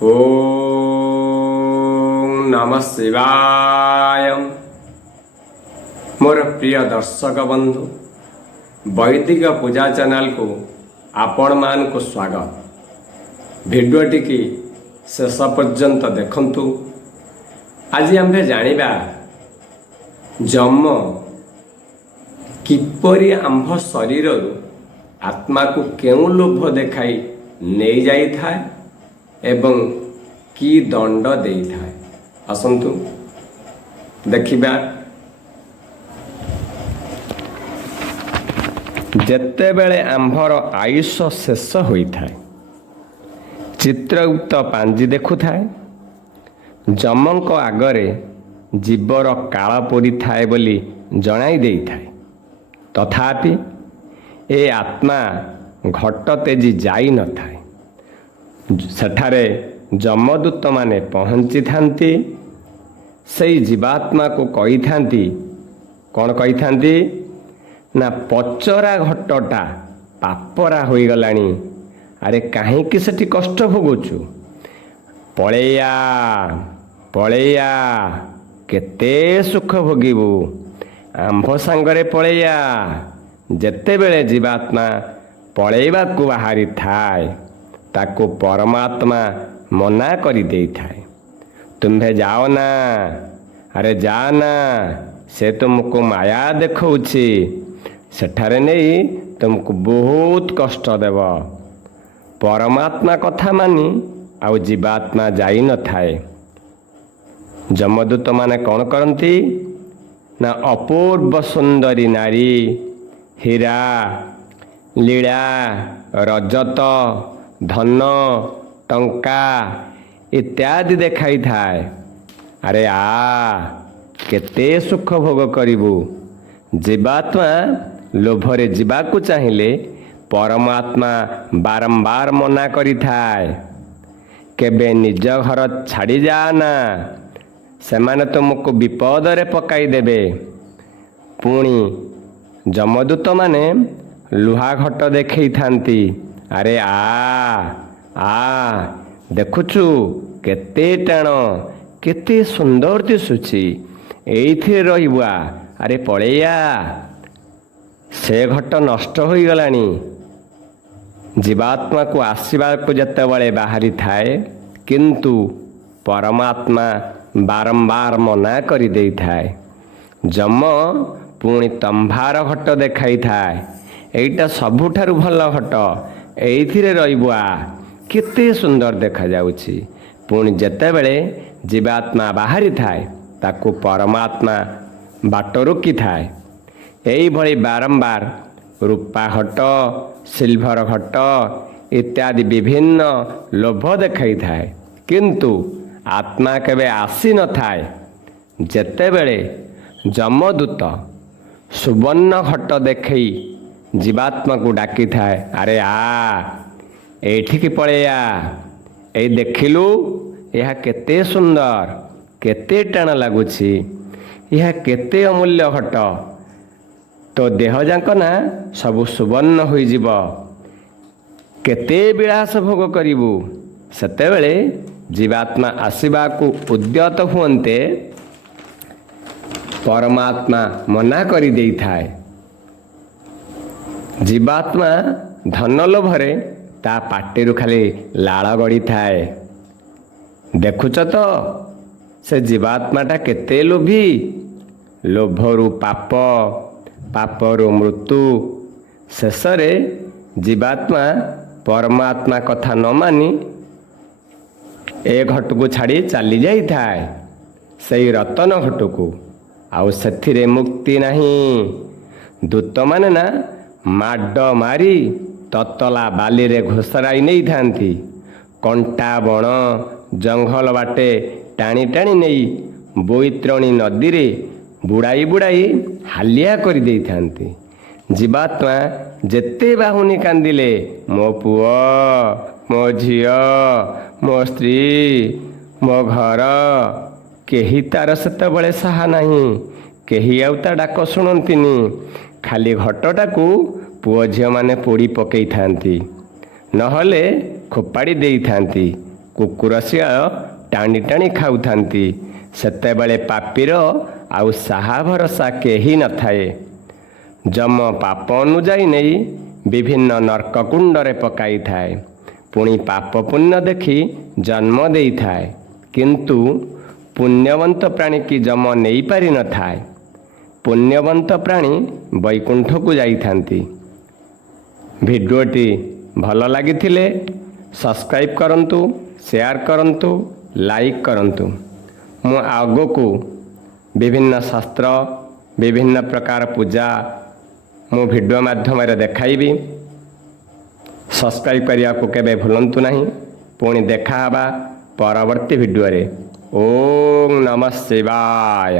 ओम नमः शिवाय। मोर प्रिय दर्शक बंधु, वैदिक पूजा चैनल को आपण मान को स्वागत। भिडियोटी की शेष पर्यंत देखंतु। आज आम्भे जानिबा जम किपरि आम्भ शरीर आत्मा को केउ लोभ देखाई नहीं जाई थाए एवं की दंड देई थाए। आसंतु देखिबा। जेते बेले आंभर आयुष शेष होइथाए, चित्रगुप्त पांजी देखुथाए, जमंक आगरे जीवर काल परी थाए बोली जणाई देई थाए। तथापि ए आत्मा घट तेजी जाई न थाए। सेठारे जमदूत माने पहुँची थांती। सही जीवात्मा को कही थांती, कौन कही थांती ना पचरा घटटा पापरा होई गलानी। अरे काहे कि सेठी कष्ट भोगुचु, पळेया पळेया केते सुख भोगिबु, आंभ सांगरे पळेया। जेतेबेले जीवात्मा पळेवा को बाहरी थाए ताको परमात्मा मना करी दे थाए। तुम्हें जाओ ना, अरे जा ना, से तुमको माया देखौछि, सेठारे नहीं तुमको बहुत कष्ट देव। परमात्मा कथा मानी आउ जीवात्मा जाई न थाए। जमदूत माने कौन करती ना अपूर्व सुंदरी नारी हीरा लीला रजत धन टंका इत्यादि देखाई थाए। अरे केते सुख भोग करिबु। जीवात्मा लोभरे जीवाकु चाहिए परमात्मा बारंबार मना करी थाए। केबे निज घर छाड़ी जाना, सेमाने तुमको विपदरे पकाई देबे। पुणी जमदूत माने लुहा घट देखई थांती। अरे देखुचु केते टाण, केते सुंदर दिशुची, एइथिरे रहिबा। अरे पळेया, से घट नष्ट होई गलानी। जीवात्मा को आसीबा को जतेबेले बाहरी थाए, किंतु परमात्मा बारंबार मना करी देई थाए। जम पुणी तंभार घट देखाई थाए, एइटा सबुठारु भल घट, एइथिरे रहिबा, केते सुंदर देखा जाउछि। पुणी जेतेबेले जीवात्मा बाहरी थाए ताकू परमात्मा बाट रोकी थाए। एई भଳି बारंबार रूपा घट सिल्भर घट इत्यादि विभिन्न लोभ देखाई थाए, किंतु आत्मा केबे आसी न थाए। जेतेबेले जमदूत सुवर्ण घट देखई जीवात्मा को डाकी थाए। अरे एठिकी पळेया, ए देखिलु यह केते सुंदर, केते टाण लागुछि, यह केते अमूल्य घट। तो देह जाक ना सबु सुवर्ण होई जीव, केते विलास भोग करिबु। सेतेबेले जीवात्मा आसीबा को उद्यत हुअन्ते परमात्मा मना करी देई थाए। जीवात्मा धन लोभरे ता पाटिरु खाली लाळ गड़ी थाए। देखुच तो से जीवात्माटा केते लोभी। लोभरु पाप, पापरु मृत्यु, शेषरे जीवात्मा परमात्मा कथा न मानी ए घट को छाड़ी चली जाई थाए, सही रतन घट को। आउ सेथिरे मुक्ति नहीं। दूत माने ना माड मारी ततला बाली रे घोषराई नहीं थांती। कंटा बण जंगल बाटे टाणी टाणी नहीं बोईत्रणी नदी रे बुड़ाई बुड़ाई हालिया करी देई थांती। जीवात्मा जेते बाहुनी कांदिले, मो पुओ, मो झियो, मो स्त्री, मो घर, केही तार सेतेबेले साहा नहीं। केही आउ ता डाक शुणंतिनी। खाली घटटाकू पुओ झियो माने पोड़ी पकई थांती, नहले खोपाड़ी देई थांती। କୁକୁର ଶିଆଳ ଟାଣି ଟାଣି ଖାଉଥାନ୍ତି। ସେତେବେଳେ ପାପୀର ଆଉ ସାହା ଭରସା କେହି ନଥାଏ। ଯମ ପାପ ଅନୁଯାୟୀ ନେଇ ବିଭିନ୍ନ ନର୍କକୁଣ୍ଡରେ ପକାଇଥାଏ। ପୁଣି ପାପ ପୁଣ୍ୟ ଦେଖି ଜନ୍ମ ଦେଇଥାଏ। କିନ୍ତୁ ପୁଣ୍ୟବନ୍ତ ପ୍ରାଣୀକି ଯମ ନେଇପାରିନଥାଏ। ପୁଣ୍ୟବନ୍ତ ପ୍ରାଣୀ ବୈକୁଣ୍ଠକୁ ଯାଇଥାନ୍ତି। ଭିଡ଼ିଓଟି ଭଲ ଲାଗିଥିଲେ ସବସ୍କ୍ରାଇବ୍ କରନ୍ତୁ, ସେୟାର କରନ୍ତୁ, ଲାଇକ୍ କରନ୍ତୁ। ମୁଁ ଆଗକୁ ବିଭିନ୍ନ ଶାସ୍ତ୍ର, ବିଭିନ୍ନ ପ୍ରକାର ପୂଜା ମୁଁ ଭିଡ଼ିଓ ମାଧ୍ୟମରେ ଦେଖାଇବି। ସବସ୍କ୍ରାଇବ୍ କରିବାକୁ କେବେ ଭୁଲନ୍ତୁ ନାହିଁ। ପୁଣି ଦେଖା ହେବା ପରବର୍ତ୍ତୀ ଭିଡ଼ିଓରେ। ଓମ୍ ନମଃ ଶିବାୟ।